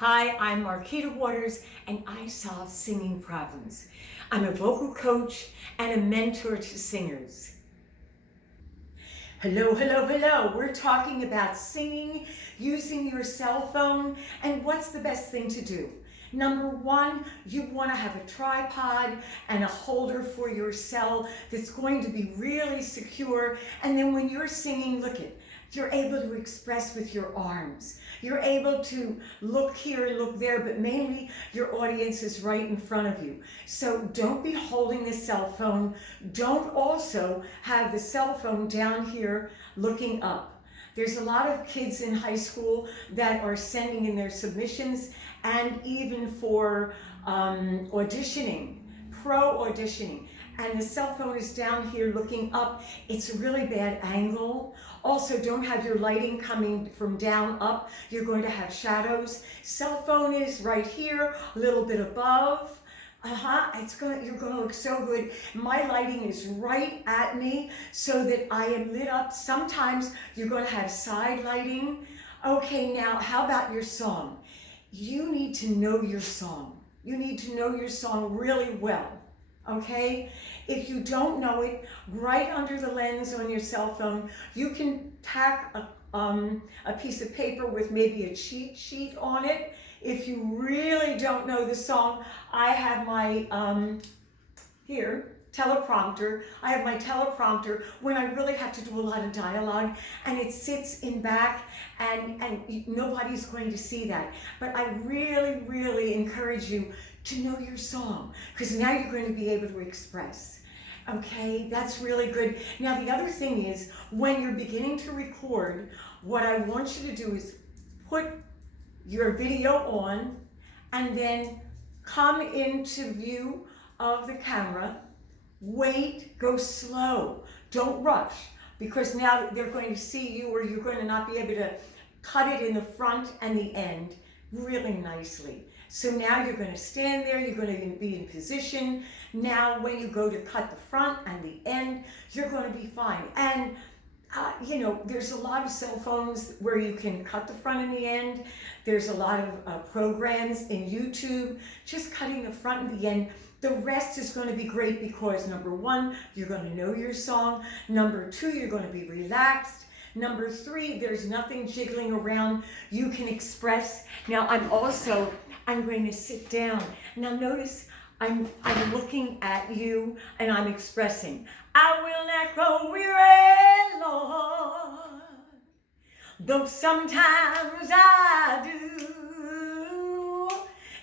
Hi, I'm Marquita and I solve singing problems. I'm a vocal coach and a mentor to singers. Hello, hello, hello. We're talking about singing using your cell phone and what's the best thing to do. Number one, you want to have a tripod and a holder for your cell that's going to be really secure. And then when you're singing, look it. You're able to express with your arms. You're able to look here and look there, but mainly your audience is right in front of you. So don't be holding the cell phone. Don't also have the cell phone down here looking up. There's a lot of kids in high school that are sending in their submissions and even for auditioning, pro auditioning. And the cell phone is down here looking up. It's a really bad angle. Also, don't have your lighting coming from down up. You're going to have shadows. Cell phone is right here, a little bit above. You're gonna look so good. My lighting is right at me so that I am lit up. Sometimes you're gonna have side lighting. Okay, now how about your song? You need to know your song. You need to know your song really well. Okay? If you don't know it, right under the lens on your cell phone, you can tack a piece of paper with maybe a cheat sheet on it. If you really don't know the song, I have my teleprompter. I have my teleprompter when I really have to do a lot of dialogue, and it sits in back and nobody's going to see that. But I really, really encourage you to know your song, because now you're going to be able to express. Okay, that's really good. Now the other thing is, when you're beginning to record, what I want you to do is put your video on and then come into view of the camera. Wait, go slow, don't rush, because now they're going to see you, or you're going to not be able to cut it in the front and the end really nicely. So now you're going to stand there, you're going to be in position. Now when you go to cut the front and the end, you're going to be fine. And there's a lot of cell phones where you can cut the front and the end. There's a lot of programs in YouTube, just cutting the front and the end. The rest is going to be great because number one, you're going to know your song. Number two, you're going to be relaxed. Number three, there's nothing jiggling around. You can express. Now I'm going to sit down. Now notice I'm looking at you and I'm expressing. I will not grow weary, Lord, though sometimes I do.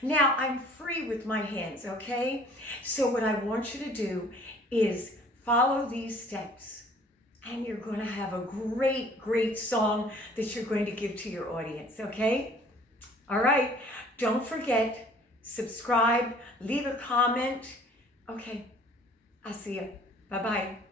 Now I'm free with my hands, okay? So what I want you to do is follow these steps, and you're going to have a great, great song that you're going to give to your audience, okay? All right, don't forget, subscribe, leave a comment. Okay, I'll see you. Bye-bye.